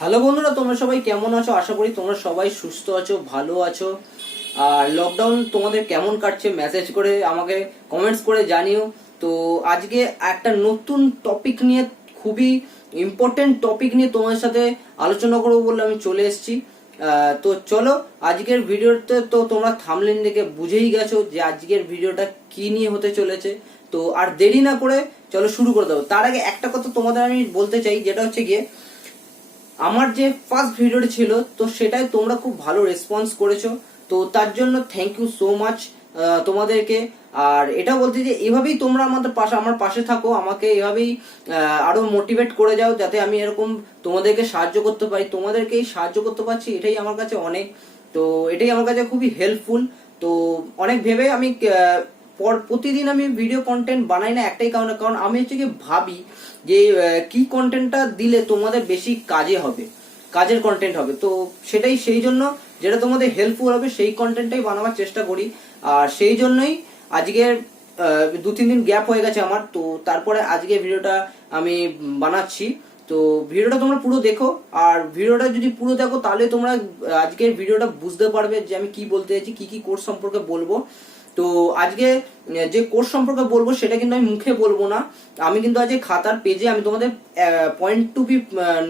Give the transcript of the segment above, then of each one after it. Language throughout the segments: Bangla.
হ্যালো বন্ধুরা, তোমরা সবাই কেমন আছো? আশা করি তোমরা সবাই সুস্থ আছো, ভালো আছো। আর লকডাউন তোমাদের কেমন কাটছে মেসেজ করে আমাকে কমেন্টস করে জানিও। তো আজকে একটা নতুন টপিক নিয়ে, খুবই ইম্পর্টেন্ট টপিক নিয়ে তোমাদের সাথে আলোচনা করবো বলে আমি চলে এসেছি। তো চলো, আজকের ভিডিওতে তো তোমরা থাম্বনেল দেখে বুঝেই গেছো যে আজকের ভিডিওটা কি নিয়ে হতে চলেছে। তো আর দেরি না করে চলো শুরু করে দেবো। তার আগে একটা কথা তোমাদের আমি বলতে চাই, যেটা হচ্ছে গিয়ে আমার যে ফার্স্ট ভিডিওটি ছিল, তো সেটাই তোমরা খুব ভালো রেসপন্স করেছো। তো তার জন্য থ্যাংক ইউ সো মাচ তোমাদেরকে। আর এটা বলতে যে এভাবেই তোমরা আমার পাশে থাকো, আমাকে এভাবেই আরো মোটিভেট করে যাও, যাতে আমি এরকম তোমাদেরকে সাহায্য করতে পারি। তোমাদেরকেই সাহায্য করতে পারছি, এটাই আমার কাছে অনেক। তো এটাই আমার কাছে খুবই হেল্পফুল। তো অনেক ভেবে আমি প্রতিদিন আমি ভিডিও কন্টেন্ট বানাই না, একটাই কারণে, কারণ আমি হচ্ছে কি ভাবি যে কি কন্টেন্টটা দিলে তোমাদের বেশি কাজে হবে, কাজের কন্টেন্ট হবে। তো সেটাই, সেই জন্য যেটা তোমাদের হেল্পফুল হবে সেই কন্টেন্টটাই বানাবার চেষ্টা করি। আর সেই জন্যই আজকের 2-3 দিন গ্যাপ হয়ে গেছে আমার, তো তারপরে আজকে ভিডিওটা আমি বানাচ্ছি। তো ভিডিওটা তোমরা পুরো দেখো, আর ভিডিওটা যদি পুরো দেখো তাহলে তোমরা আজকের ভিডিওটা বুঝতে পারবে যে আমি কি বলতে চাইছি, কি কি কোর্স সম্পর্কে বলবো। তো আজকে যে কোর্স সম্পর্কে বলবো সেটা কিন্তু আমি মুখে বলবো না, আমি কিন্তু আজকে খাতার পেজে আমি তোমাদের পয়েন্ট টু বি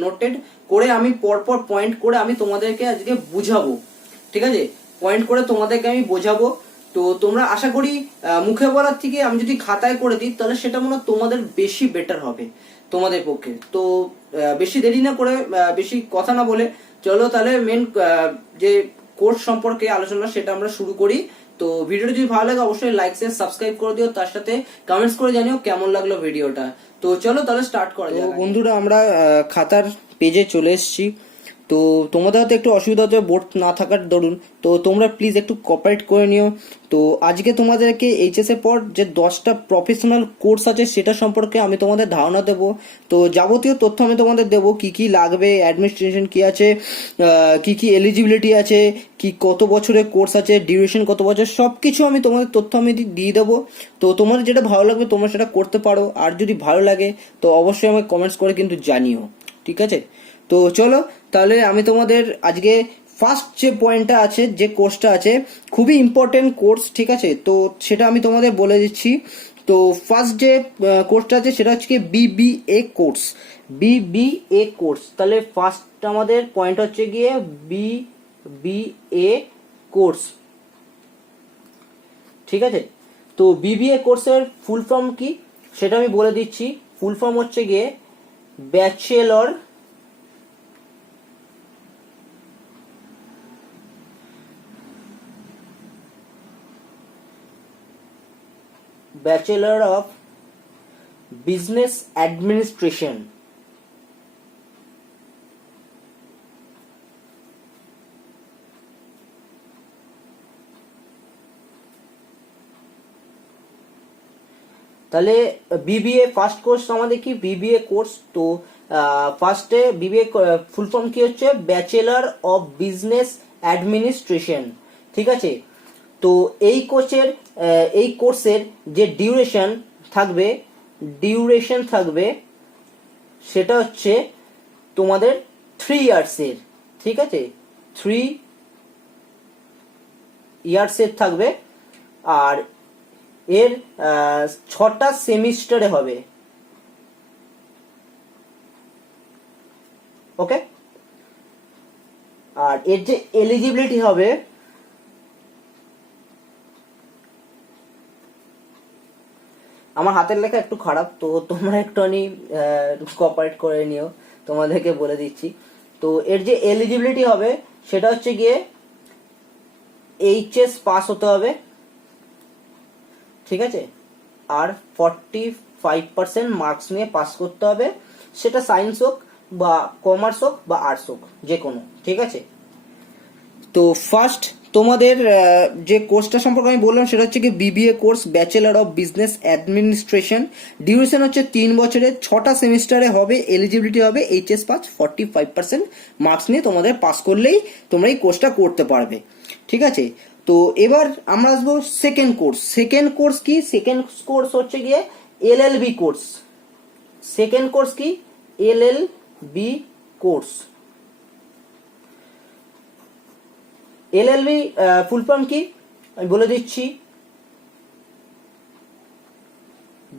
নোটেড করে, আমি পরপর পয়েন্ট করে আমি তোমাদেরকে আজকে বুঝাবো। ঠিক আছে, পয়েন্ট করে তোমাদেরকে আমি বোঝাবো। তো তোমরা আশা করি মুখে বলার থেকে আমি যদি খাতায় করে দিই তাহলে সেটা মনে হয় তোমাদের বেশি বেটার হবে তোমাদের পক্ষে। তো বেশি দেরি না করে, বেশি কথা না বলে চলো তাহলে মেন যে কোর্স সম্পর্কে আলোচনা সেটা আমরা শুরু করি। তো ভিডিওটা যদি ভালো লাগে অবশ্যই লাইক শেয়ার সাবস্ক্রাইব করে দিও, তার সাথে কমেন্টস করে জানিও কেমন লাগলো ভিডিওটা। তো চলো তাহলে স্টার্ট করা যাক। বন্ধুরা, আমরা খাতার পেজে চলে এসেছি। তো তোমাদের হাতে একটু অসুবিধা হচ্ছে বোর্ড না থাকার দরুন, তো তোমরা প্লিজ একটু কোঅপারেট করে নিও। তো আজকে তোমাদেরকে এইচএস এর পর যে 10টা প্রফেশনাল কোর্স আছে সেটা সম্পর্কে আমি তোমাদের ধারণা দেব। তো যাবতীয় তথ্য আমি তোমাদের দেবো, কি কি লাগবে, অ্যাডমিনিস্ট্রেশন কি আছে, কি কি এলিজিবিলিটি আছে, কি কত বছরের কোর্স আছে, ডিউরেশন কত বছর, সব কিছু আমি তোমাদের তথ্য আমি দিয়ে দেবো। তো তোমাদের যেটা ভালো লাগবে তোমরা সেটা করতে পারো, আর যদি ভালো লাগে তো অবশ্যই আমাকে কমেন্টস করে কিন্তু জানিও, ঠিক আছে? তো চলো তাহলে আমি তোমাদের আজকে ফার্স্ট যে পয়েন্টটা আছে, যে কোর্সটা আছে, খুবই ইম্পর্টেন্ট কোর্স, ঠিক আছে? তো সেটা আমি তোমাদের বলে দিচ্ছি। তো ফার্স্ট যে কোর্সটা আছে সেটা হচ্ছে কি বিবিএ কোর্স। বিবিএ কোর্স, তাহলে ফার্স্ট আমাদের পয়েন্ট হচ্ছে গিয়ে বিবিএ কোর্স, ঠিক আছে? তো বিবিএ কোর্সের ফুল ফর্ম কি সেটা আমি বলে দিচ্ছি। ফুল ফর্ম হচ্ছে গিয়ে bachelor bachelor of business administration. তাহলে বিবিএ ফার্স্ট কোর্স আমাদের কি বিবিএ কোর্স। তো ফার্স্টে বিবিএ ফুল ফর্ম কি হচ্ছে, ব্যাচেলর অফ বিজনেস অ্যাডমিনিস্ট্রেশন, ঠিক আছে? তো এই কোর্সের যে ডিউরেশন থাকবে সেটা হচ্ছে তোমাদের 3 ইয়ার্সের, ঠিক আছে? 3 ইয়ার্সের থাকবে। আর এর 6টা সেমিস্টারে হবে, ওকে? আর এর যে এলিজিবিলিটি হবে, আমার হাতের লেখা একটু খারাপ, তো তোমরা একটুখানি কোঅপারেট করে নিও, তোমাদেরকে বলে দিচ্ছি। তো এর যে এলিজিবিলিটি হবে সেটা হচ্ছে গিয়ে এইচএস পাস হতে হবে, ঠিক আছে? আর 45% মার্কস নিয়ে পাস করতে হবে, সেটা সায়েন্স হোক বা কমার্স হোক বা আর্টস হোক, যে কোনো, ঠিক আছে? তো ফার্স্ট তোমাদের যে কোর্সটা সম্পর্কে আমি বললাম সেটা হচ্ছে কি BBA course, bachelor of business administration. Duration হচ্ছে 3 বছরের, 6টা সেমিস্টারে হবে, এলিজিবিলিটি হবে এইচএস পাস, 45% মার্কস নিয়ে তোমাদের পাস করলেই তোমরা এই কোর্সটা করতে পারবে, ঠিক আছে? তো এবার আমরা আসবো সেকেন্ড কোর্স। সেকেন্ড কোর্স কি? সেকেন্ড কোর্স হচ্ছে গিয়ে এলএলবি কোর্স। সেকেন্ড কোর্স কি? LLB course, LLB full form কি আমি বলে দিচ্ছি,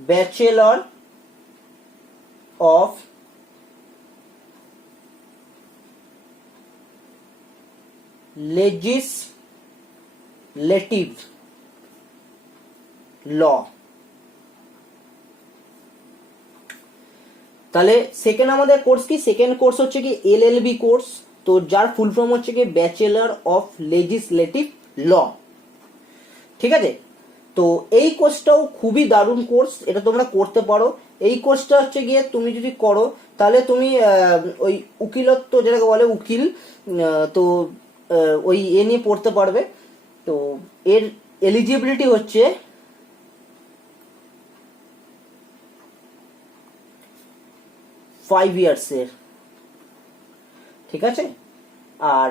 ব্যাচেলর অফ লেজিসলেটিভ ল। তাহলে সেকেন্ড আমাদের কোর্স কি, সেকেন্ড কোর্স হচ্ছে কি এলএলবি কোর্স, তো যার ফুল ফর্ম হচ্ছে কি ব্যাচেলর অফ লেজিসলেটিভ ল। ঠিক আছে, তো এই কোর্সটাও খুবই দারুণ কোর্স, এটা তোমরা করতে পারো। এই কোর্সটা হচ্ছে গিয়ে তুমি যদি করো তাহলে তুমি ওই উকিলত্ব যেটাকে বলে উকিল, তো ওই এ নিয়ে পড়তে পারবে। তো এর এলিজিবিলিটি হচ্ছে 5 ইয়ার্সের। ঠিক আছে, আর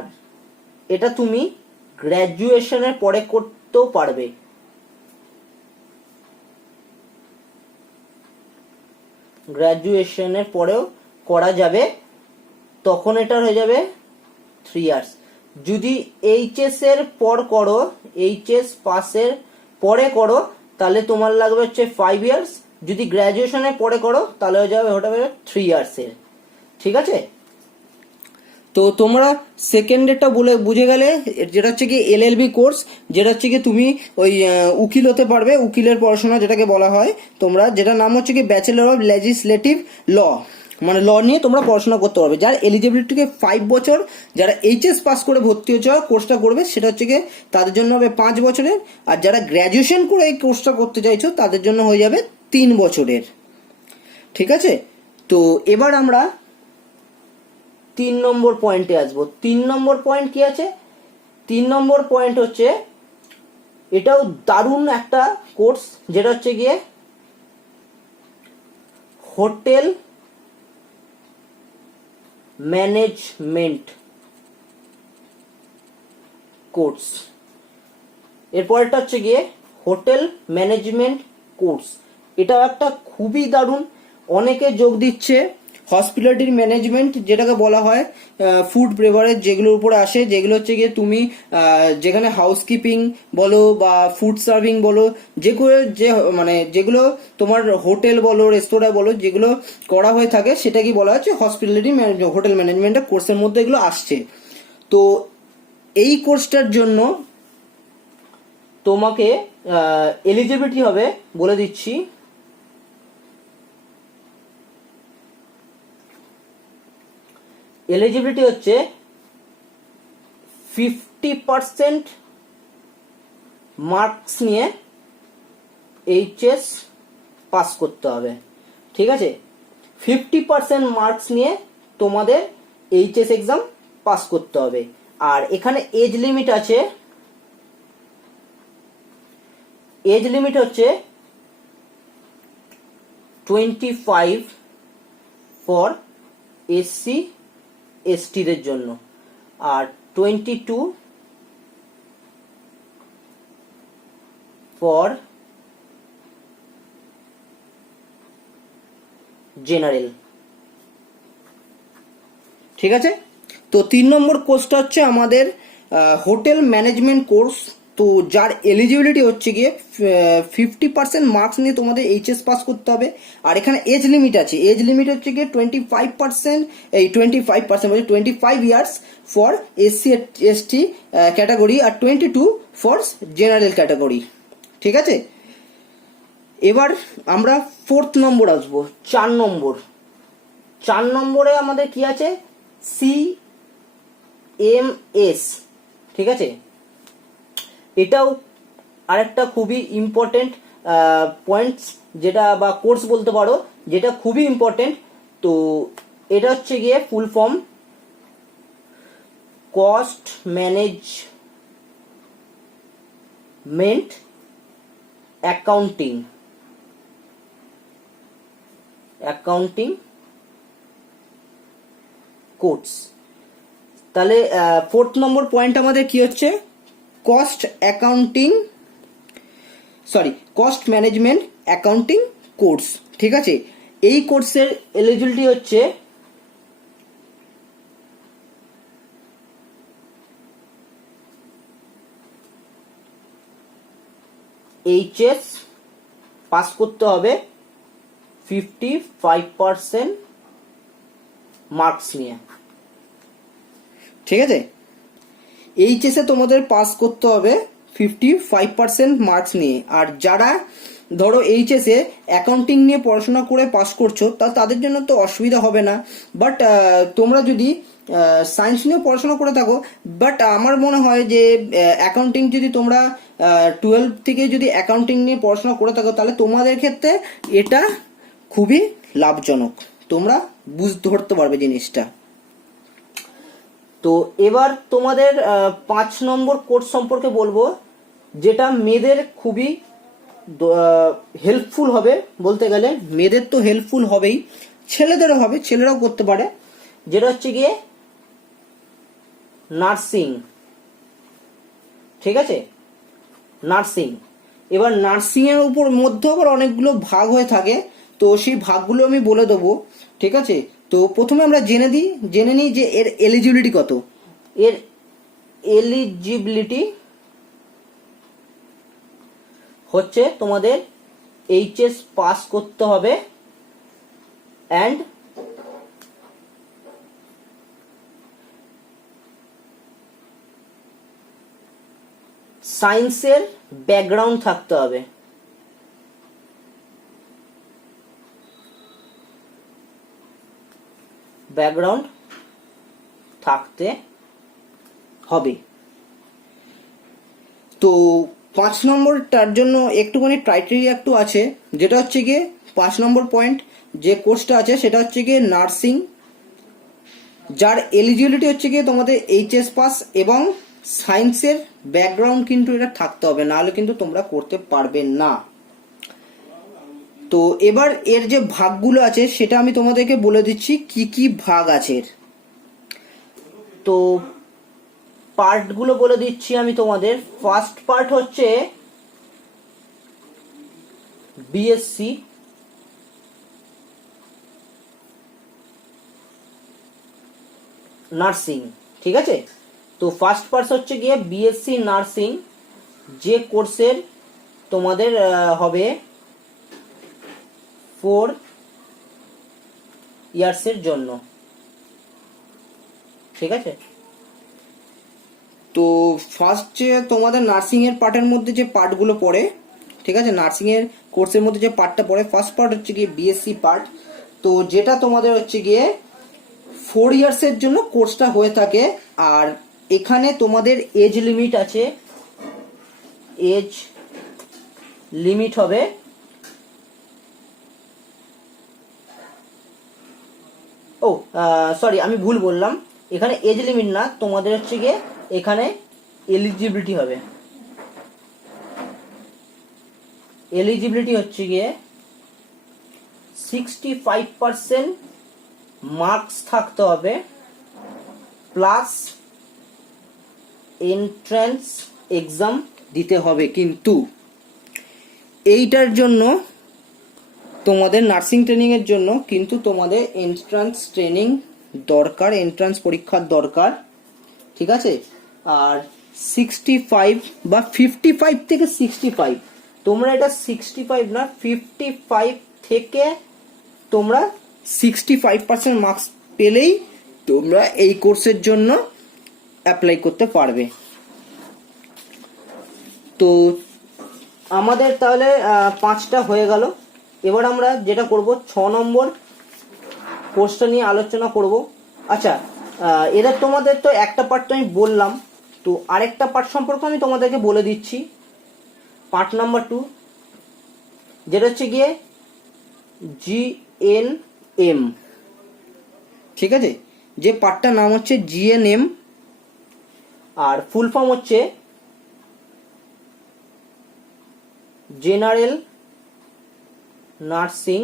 এটা তুমি গ্র্যাজুয়েশনের পরে করতেও পারবে। গ্র্যাজুয়েশনের পরেও করা যাবে, তখন এটা হয়ে যাবে 3 ইয়ার্স। যদি এইচএস এর পর করো, এইচএস পাসের পরে করো, তাহলে তোমার লাগবে হচ্ছে 5 ইয়ার্স। যদি গ্র্যাজুয়েশনের পরে করো তাহলে হয়ে যাবে ওটা 3 ইয়ার্সের। ঠিক আছে, তো তোমরা সেকেন্ড ডেটটা বলে বুঝে গেলে, যেটা হচ্ছে কি এলএলবি কোর্স, যেটা হচ্ছে কি তুমি ওই উকিল হতে পারবে, উকিলের পড়াশোনা যেটাকে বলা হয় তোমরা, যেটা নাম হচ্ছে কি ব্যাচেলর অফ লেজিসলেটিভ ল, মানে ল নিয়ে তোমরা পড়াশোনা করতে পারবে। যার এলিজিবিলিটিকে 5 বছর, যারা এইচএস পাস করে ভর্তি হচ্ছে কোর্সটা করবে সেটা হচ্ছে কি তাদের জন্য হবে 5 বছরের, আর যারা গ্র্যাজুয়েশন করে এই কোর্সটা করতে চাইছো তাদের জন্য হয়ে যাবে 3 বছরের। ঠিক আছে, তো এবার আমরা 3 নম্বর পয়েন্টে আসবো। 3 নম্বর পয়েন্ট কি আছে, 3 নম্বর পয়েন্ট হচ্ছে, এটাও দারুণ একটা কোর্স, যেটা হচ্ছে গিয়ে হোটেল ম্যানেজমেন্ট কোর্স। এরপরটা হচ্ছে গিয়ে হোটেল ম্যানেজমেন্ট কোর্স। এটাও একটা খুবই দারুণ, অনেকে যোগ দিচ্ছে। হসপিটালিটি ম্যানেজমেন্ট যেটাকে বলা হয়, ফুড প্রিপারেজ যেগুলোর উপরে আসে, যেগুলো হচ্ছে গিয়ে তুমি যেখানে হাউসকিপিং বলো বা ফুড সার্ভিং বলো, যেগুলো যে মানে যেগুলো তোমার হোটেল বলো রেস্তোরাঁ বলো যেগুলো করা হয়ে থাকে, সেটা কি বলা হচ্ছে হসপিটালিটি হোটেল ম্যানেজমেন্টের কোর্সের মধ্যে এগুলো আসছে। তো এই কোর্সটার জন্য তোমাকে এলিজিবিলিটি হবে বলে দিচ্ছি, এলিজিবিলিটি হচ্ছে 50% মার্কস নিয়ে এইচএস পাস করতে হবে। ঠিক আছে, 50% মার্কস নিয়ে তোমাদের এইচএস এক্সাম পাস করতে হবে। আর এখানে এজ লিমিট আছে, এজ লিমিট হচ্ছে 25 ফর এসসি এসটিদের জন্য, আর 22 ফর জেনারেল। ঠিক আছে, তো 3 নম্বর কোর্সটা হচ্ছে আমাদের হোটেল ম্যানেজমেন্ট কোর্স। তো যার এলিজিবিলিটি হচ্ছে গিয়ে 50% মার্কস নিয়ে তোমাদের এইচএস পাস করতে হবে। আর এখানে এজ লিমিট আছে, এজ লিমিট হচ্ছে গিয়ে 25%, এই 25% বলছে 25 years for SC ST category, আর 22 ফর জেনারেল ক্যাটাগরি। ঠিক আছে, এবার আমরা 4th নম্বর আসবো, 4 নম্বর। 4 নম্বরে আমাদের কি আছে, সিএমএস। ঠিক আছে, এটাও আরেকটা খুবই ইম্পর্টেন্ট পয়েন্টস, যেটা বা কোর্স বলতে পারো, যেটা খুবই ইম্পর্টেন্ট। তো এটা হচ্ছে গিয়ে full form cost management accounting course. তাহলে 4th নম্বর পয়েন্ট আমাদের কি হচ্ছে, কস্ট ম্যানেজমেন্ট অ্যাকাউন্টিং কোর্স। ঠিক আছে, এই কোর্সের এলিজিবিলিটি হচ্ছে এইচএস পাস করতে হবে 55% মার্কস নিয়ে। ঠিক আছে, এইচএসে তোমাদের পাস করতে হবে 55% মার্কস নিয়ে। আর যারা ধরো এইচএসে অ্যাকাউন্টিং নিয়ে পড়াশোনা করে পাস করছো তাদের জন্য তো অসুবিধা হবে না। বাট তোমরা যদি সায়েন্স নিয়ে পড়াশোনা করে থাকো, বাট আমার মনে হয় যে অ্যাকাউন্টিং যদি তোমরা 12 থেকে যদি অ্যাকাউন্টিং নিয়ে পড়াশোনা করে থাকো তাহলে তোমাদের ক্ষেত্রে এটা খুবই লাভজনক, তোমরা ধরতে পারবে জিনিসটা। তো এবার তোমাদের 5 নম্বর কোর্স সম্পর্কে বলবো, যেটা মেয়েদের খুবই হেল্পফুল হবে। বলতে গেলে মেয়েদের তো হেল্পফুল হবেই, ছেলেদেরও হবে, ছেলেরাও করতে পারে, যেটা হচ্ছে গিয়ে নার্সিং। ঠিক আছে, নার্সিং। এবার নার্সিং এর উপর মধ্যে আবার অনেকগুলো ভাগ হয়ে থাকে, তো সেই ভাগগুলো আমি বলে দেবো। ঠিক আছে, তো প্রথমে আমরা জেনে নিই যে এর এলিজিবিলিটি কত। এর এলিজিবিলিটি হচ্ছে তোমাদের এইচএস পাস করতে হবে অ্যান্ড সায়েন্সের ব্যাকগ্রাউন্ড থাকতে হবে। ব্যাকগ্রাউন্ড থাকতে হবে। তো 5 নম্বরটার জন্য একটুখানি ক্রাইটেরিয়া একটু আছে, যেটা হচ্ছে গিয়ে 5 নম্বর পয়েন্ট যে কোর্সটা আছে সেটা হচ্ছে গিয়ে নার্সিং, যার এলিজিবিলিটি হচ্ছে গিয়ে তোমাদের এইচএস পাস এবং সায়েন্সের ব্যাকগ্রাউন্ড কিন্তু এটা থাকতে হবে, নাহলে কিন্তু তোমরা করতে পারবে না। তো এবার এর যে ভাগগুলো আছে সেটা আমি তোমাদেরকে বলে দিচ্ছি কি কি ভাগ আছে। তো পার্টগুলো বলে দিচ্ছি আমি তোমাদের। ফার্স্ট পার্ট হচ্ছে বিএসসি, নার্সিং। ঠিক আছে, তো ফার্স্ট পার্ট হচ্ছে গিয়ে বিএসসি নার্সিং, যে কোর্সের তোমাদের হবে 4 ইয়ার্সের জন্য। ঠিক আছে, তো ফার্স্ট যে তোমাদের নার্সিং এর পার্টের মধ্যে যে পার্টগুলো পড়ে, ঠিক আছে, নার্সিং এর কোর্সের মধ্যে যে পার্টটা পড়ে, ফার্স্ট পার্ট হচ্ছে গিয়ে বিএসসি পার্ট। তো যেটা তোমাদের হচ্ছে গিয়ে 4 ইয়ার্সের জন্য কোর্সটা হয়ে থাকে। আর এখানে তোমাদের এজ লিমিট আছে, এজ লিমিট হবে সরি আমি ভুল বললাম, এখানে এজ লিমিট না, তোমাদের হচ্ছে গিয়ে এখানে এলিজিবিলিটি হবে। এলিজিবিলিটি হচ্ছে গিয়ে 65% মার্কস থাকতে হবে প্লাস এন্ট্রান্স এক্সাম দিতে হবে। কিন্তু এইটার জন্য তোমাদের নার্সিং ট্রেনিং এর জন্য কিন্তু তোমাদের এন্ট্রান্স ট্রেনিং দরকার, এন্ট্রান্স পরীক্ষার দরকার। ঠিক আছে, আর 65 বা 55 থেকে 65, তোমরা এটা 65 না 55 থেকে তোমরা 65% মার্কস পেলেই তোমরা এই কোর্সের জন্য অ্যাপ্লাই করতে পারবে। তো আমাদের তাহলে 5টা হয়ে গেল। এবার আমরা যেটা করব 6 নম্বর কোর্সটা নিয়ে আলোচনা করব। আচ্ছা, এদের তোমাদের তো একটা পার্ট তো আমি বললাম, তো আরেকটা পার্ট সম্পর্কে আমি তোমাদেরকে বলে দিচ্ছি। পার্ট নাম্বার 2, যেটা হচ্ছে গিয়ে জিএনএম। ঠিক আছে, যে পার্টটার নাম হচ্ছে জিএনএম, আর ফুল ফর্ম হচ্ছে general nursing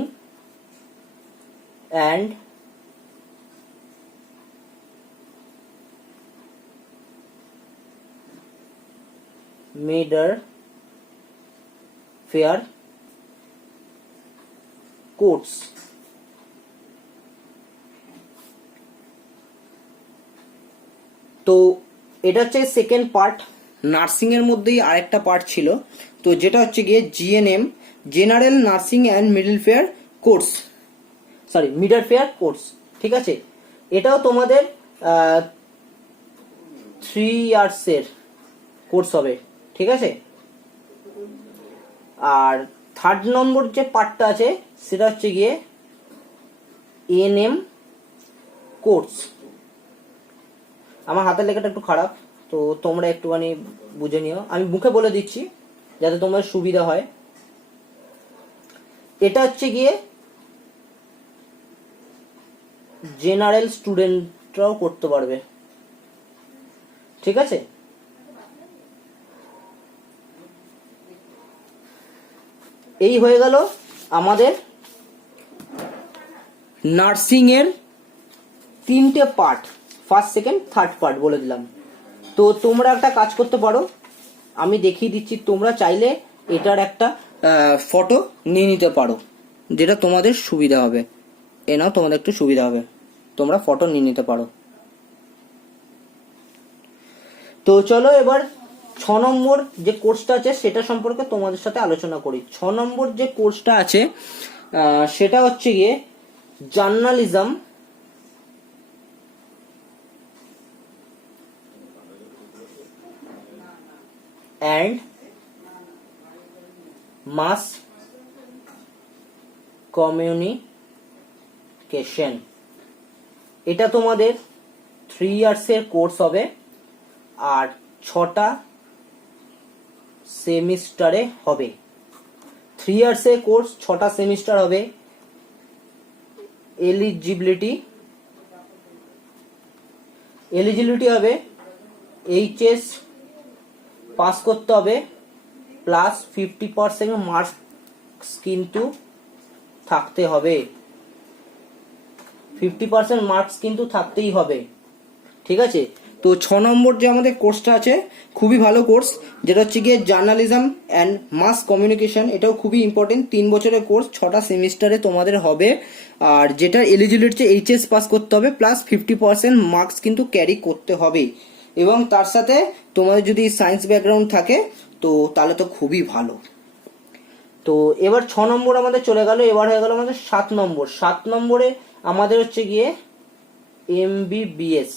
and midwifery course. তো এটা হচ্ছে সেকেন্ড পার্ট। নার্সিংয়ের মধ্যেই আরেকটা পার্ট ছিল, তো যেটা হচ্ছে গিয়ে GNM, general nursing and midwifery course, sorry midwifery course, ঠিক আছে। এটাও তোমাদের 3 ইয়ার্সের কোর্স হবে, ঠিক আছে। আর থার্ড নম্বর যে পার্টটা আছে সেটা হচ্ছে গিয়ে এএনএম কোর্স। আমার হাতের লেখাটা একটু খারাপ, তো তোমরা একটুখানি বুঝে নিও, আমি মুখে বলে দিচ্ছি যাতে তোমার সুবিধা হয়। এটা হচ্ছে গিয়ে জেনারেল স্টুডেন্টরাও করতে পারবে, ঠিক আছে। এই হয়ে গেল আমাদের নার্সিং এর 3টে part, first second third part বলে দিলাম। তো তোমরা একটা কাজ করতে পারো, আমি দেখিয়ে দিচ্ছি, তোমরা চাইলে এটার একটা ফটো নিয়ে নিতে পারো, যেটা তোমাদের সুবিধা হবে। এ নাও, তোমাদের একটু সুবিধা হবে, তোমরা ফটো নিয়ে নিতে পারো। তো চলো এবার 6 নম্বর যে কোর্সটা আছে সেটা সম্পর্কে তোমাদের সাথে আলোচনা করি। 6 নম্বর যে কোর্সটা আছে সেটা হচ্ছে গিয়ে জার্নালিজম অ্যান্ড মাস কমিউনিকেশন। এটা তোমাদের 3 ইয়ার্সের কোর্স হবে আর 6টা সেমিস্টারে হবে। 3 ইয়ার্সের কোর্স, 6টা সেমিস্টার হবে। এলিজিবিলিটি হবে এইচএস পাস করতে হবে প্লাস 50% মার্কস কিন্তু থাকতে হবে, 50% মার্কস কিন্তু থাকতেই হবে, ঠিক আছে। তো 6 নম্বর যে আমাদের কোর্সটা আছে খুবই ভালো কোর্স, যেটা হচ্ছে গিয়ে জার্নালিজম অ্যান্ড মাস কমিউনিকেশন। এটাও খুবই ইম্পর্টেন্ট, 3 বছরের কোর্স, 6টা সেমিস্টারে তোমাদের হবে। আর যেটা এলিজিবিলিটি এইচএস পাস করতে হবে প্লাস 50% মার্কস কিন্তু ক্যারি করতে হবে, এবং তার সাথে তোমাদের যদি সায়েন্স ব্যাকগ্রাউন্ড থাকে তো তাহলে তো খুবই ভালো। তো এবার 6 নম্বর আমাদের চলে গেল, এবার হয়ে গেল আমাদের 7 নম্বর। 7 নম্বরে আমাদের হচ্ছে গিয়ে এমবিবিএস।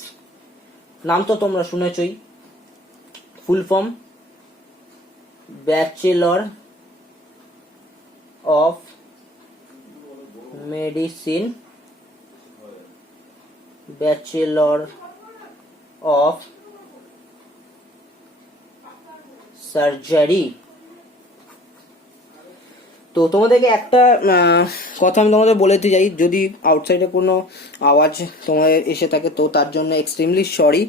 নাম তো তোমরা শুনেছই, full form bachelor of medicine, bachelor of surgery. তো তোমাদেরকে একটা কথা আমি তোমাদের বলে দিতে চাই, যদি আউটসাইডে কোনো আওয়াজ তোমাদের এসে থাকে তো তার জন্য এক্সট্রিমলি সরি,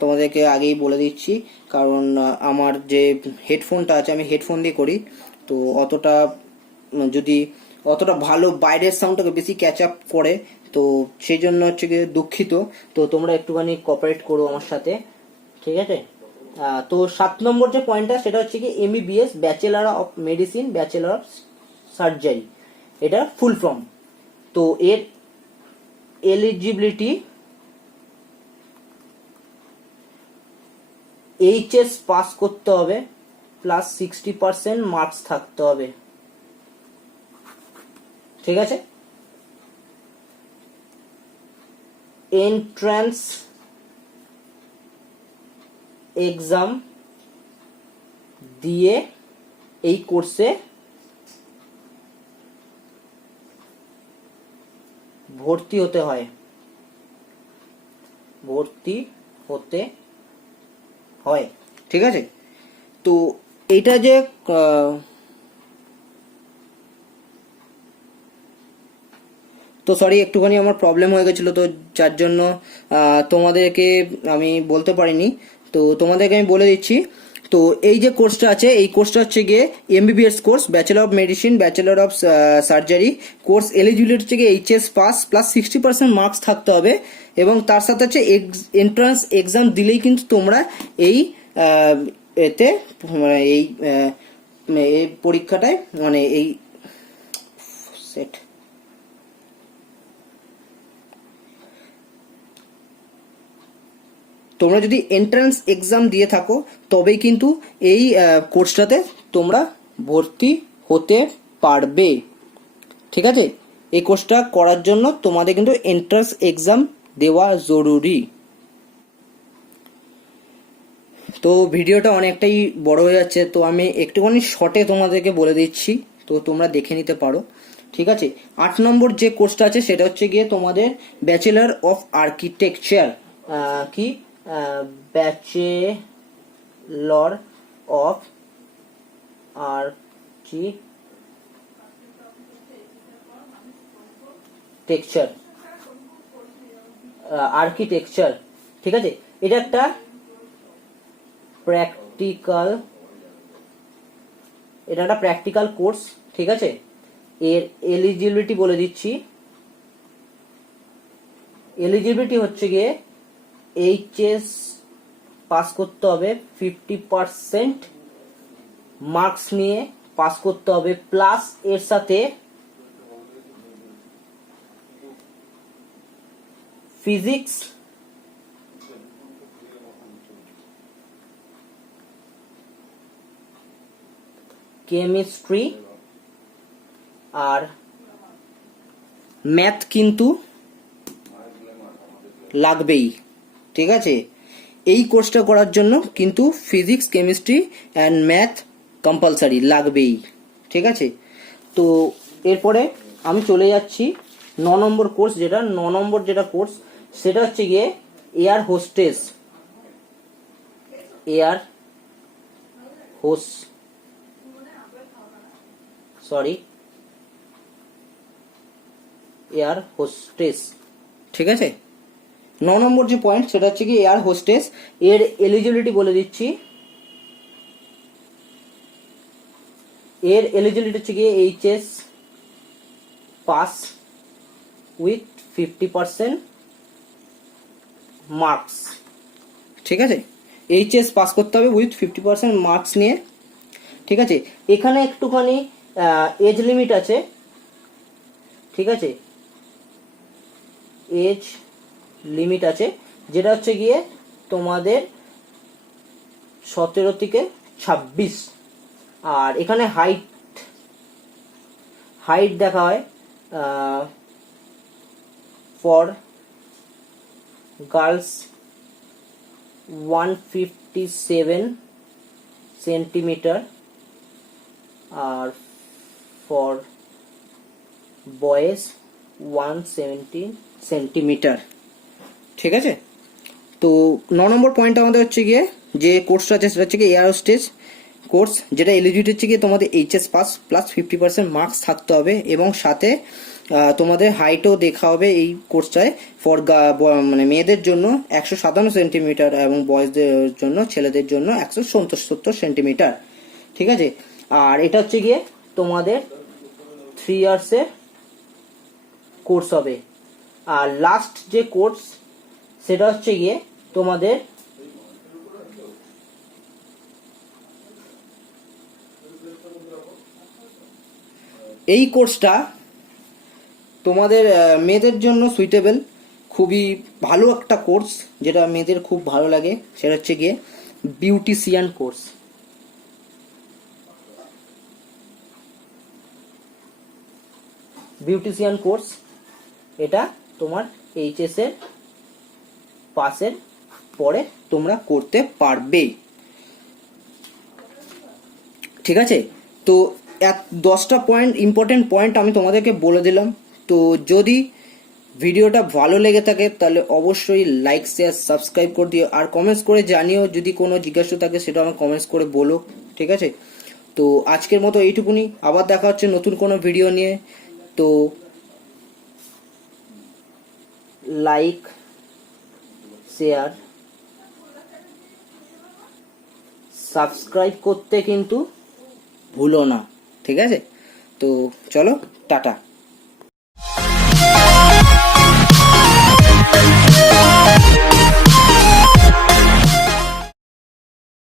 তোমাদেরকে আগেই বলে দিচ্ছি। কারণ আমার যে হেডফোনটা আছে আমি হেডফোন দিয়ে করি, তো যদি অতটা ভালো বাইরের সাউন্ডটাকে বেশি ক্যাচ আপ করে, তো সেই জন্য হচ্ছে গিয়ে দুঃখিত। তো তোমরা একটুখানি কোঅপারেট করো আমার সাথে, ঠিক আছে। তো 7 নম্বর যে পয়েন্টটা সেটা হচ্ছে কি MBBS, bachelor of medicine, bachelor of surgery, এটা ফুল ফর্ম। তো এর এলিজিবিলিটি এইচএস পাস করতে হবে প্লাস 60% মার্কস থাকতে হবে, ঠিক আছে। এন্ট্রান্স এক্সাম দিয়ে এই কোর্সে ভর্তি হতে হয়, ঠিক আছে। তো এটা যে তো সরি, একটুখানি আমার প্রবলেম হয়ে গেছিলো, তো যার জন্য তোমাদেরকে আমি বলতে পারিনি। তো তোমাদেরকে আমি বলে দিচ্ছি, তো এই যে কোর্সটা আছে এই কোর্সটা হচ্ছে গিয়ে MBBS course, bachelor of medicine, bachelor of surgery course. Eligibility হচ্ছে গিয়ে এইচএস পাস প্লাস 60% মার্কস থাকতে হবে, এবং তার সাথে হচ্ছে এন্ট্রান্স এক্সাম দিলেই কিন্তু তোমরা এই এতে মানে এই পরীক্ষাটায় মানে এই সেট তোমরা যদি এন্ট্রান্স এক্সাম দিয়ে থাকো তবেই কিন্তু এই কোর্সটাতে তোমরা ভর্তি হতে পারবে। ঠিক আছে, এই কোর্সটা করার জন্য তোমাদের কিন্তু এন্ট্রান্স এক্সাম দেওয়া জরুরি। তো ভিডিওটা অনেকটাই বড় হয়ে যাচ্ছে, তো আমি একটুখানি শর্টে তোমাদেরকে বলে দিচ্ছি, তো তোমরা দেখে নিতে পারো। ঠিক আছে, 8 নম্বর যে কোর্সটা আছে সেটা হচ্ছে গিয়ে তোমাদের ব্যাচেলর অফ আর্কিটেকচার। কি ব্যাচেলর অফ আর্কিটেকচার। ঠিক আছে, এটা একটা প্র্যাকটিক্যাল কোর্স। ঠিক আছে, এর এলিজিবিলিটি বলে দিচ্ছি। এলিজিবিলিটি হচ্ছে গিয়ে এইচএস পাস করতে হবে, 50% মার্কস নিয়ে পাস করতে হবে, প্লাস এর সাথে ফিজিক্স, কেমিস্ট্রি আর ম্যাথ কিন্তু লাগবেই। ঠিক আছে, এই কোর্সটা করার জন্য কিন্তু physics, chemistry and math compulsory লাগবেই। ঠিক আছে, তো এরপরে আমি চলে যাচ্ছি 9 নম্বর কোর্স। যেটা 9 নম্বর যেটা কোর্স সেটা হচ্ছে গিয়ে এয়ার হোস্টেস। Air hostess. ঠিক আছে, 9 নম্বর যে পয়েন্ট সেটা হচ্ছে কি এয়ার হোস্টেস। এর এলিজিবিলিটি বলে দিচ্ছি। এর এলিজিবিলিটি হচ্ছে গিয়ে এইচএস পাস উইথ 50% মার্কস। ঠিক আছে, এইচএস পাস করতে হবে উইথ 50% মার্কস নিয়ে। ঠিক আছে, এখানে একটুখানি এজ লিমিট আছে। ঠিক আছে, এজ লিমিট আছে, যেটা হচ্ছে গিয়ে তোমাদের 17 থেকে 26। আর এখানে হাইট দেখা হয় ফর গার্লস 157 সেন্টিমিটার আর ফর বয়েজ 170 সেন্টিমিটার। ঠিক আছে, তো 9 নম্বর পয়েন্ট আমাদের হচ্ছে গিয়ে যে কোর্সটা আছে সেটা হচ্ছে গিয়ে এয়ার হোস্টেস কোর্স, যেটা এলিজিবিলিটি হচ্ছে গিয়ে তোমাদের এইচএস পাস প্লাস 50% মার্কস থাকতে হবে, এবং সাথে তোমাদের হাইটও দেখা হবে এই কোর্সটায়। ফর মানে মেয়েদের জন্য 157 সেন্টিমিটার এবং বয়েজদের জন্য, ছেলেদের জন্য 170 সেন্টিমিটার। ঠিক আছে, আর এটা হচ্ছে গিয়ে তোমাদের 3 ইয়ার্সের কোর্স হবে। আর লাস্ট যে কোর্স সেটা হচ্ছে গিয়ে তোমাদের এই কোর্সটা তোমাদের মেয়েদের জন্য সুইটেবল, খুবই ভালো একটা কোর্স, যেটা মেয়েদের খুব ভালো লাগে। সেটা হচ্ছে গিয়ে বিউটিশিয়ান কোর্স। বিউটিশিয়ান কোর্স এটা তোমার এইচএস এর পাসের পরে তোমরা করতে পারবে। ঠিক আছে, তো 10টা পয়েন্ট, ইম্পর্টেন্ট পয়েন্ট আমি তোমাদেরকে বলে দিলাম। তো যদি ভিডিওটা ভালো লেগে থাকে তাহলে অবশ্যই লাইক, শেয়ার, সাবস্ক্রাইব করে দিও, আর কমেন্টস করে জানিও যদি কোনো জিজ্ঞাসা থাকে সেটা আমার কমেন্টস করে বলো। ঠিক আছে, তো আজকের মতো এইটুকুনি, আবার দেখা হচ্ছে নতুন কোনো ভিডিও নিয়ে। তো লাইক, শেয়ার, সাবস্ক্রাইব করতে কিন্তু ভুলো না। ঠিক আছে, তো চলো, টাটা।